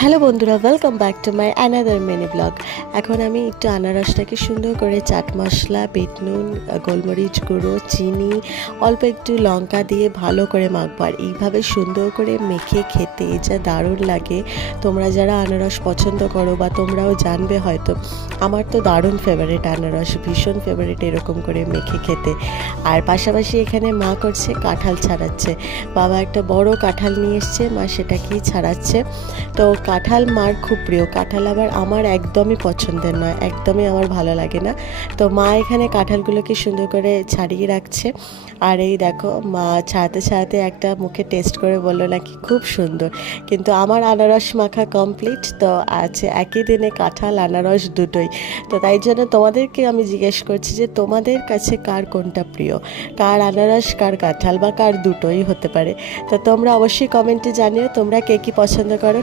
Hello বন্ধুরা, welcome back to my another mini blog. এখন আমি একটু আনারসটাকে সুন্দর করে চাট মশলা, বিট নুন, গোলমরিচ গুঁড়ো, চিনি, অল্প একটু লঙ্কা দিয়ে ভালো করে মাখবো। আর এইভাবে সুন্দর করে মেখে খেতে যা দারুণ লাগে। তোমরা যারা আনারস পছন্দ করো বা তোমরাও জানবে হয়তো, আমার তো দারুণ ফেভারিট আনারস, ভীষণ ফেভারিট এরকম করে মেখে খেতে। আর পাশাপাশি এখানে মা করছে কাঁঠাল ছাড়াচ্ছে। বাবা একটা বড় কাঁঠাল নিয়ে এসছে, মা সেটাকেই ছাড়াচ্ছে। তো কাঁঠাল মার খুব প্রিয়, কাঁঠাল আবার আমার একদমই পছন্দের নয়, একদমই আমার ভালো লাগে না। তো মা এখানে কাঁঠালগুলোকে সুন্দর করে ছাড়িয়ে রাখছে। আর এই দেখো, মা ছাড়াতে ছাড়াতে একটা মুখে টেস্ট করে বললো নাকি খুব সুন্দর। কিন্তু আমার আনারস মাখা কমপ্লিট। তো আছে একই দিনে কাঁঠাল আনারস দুটোই। তো তাই জন্য তোমাদেরকে আমি জিজ্ঞেস করছি যে তোমাদের কাছে কার কোনটা প্রিয়, কার আনারস, কার কাঁঠাল, বা কার দুটোই হতে পারে। তো তোমরা অবশ্যই কমেন্টে জানিও তোমরা কে কী পছন্দ করো।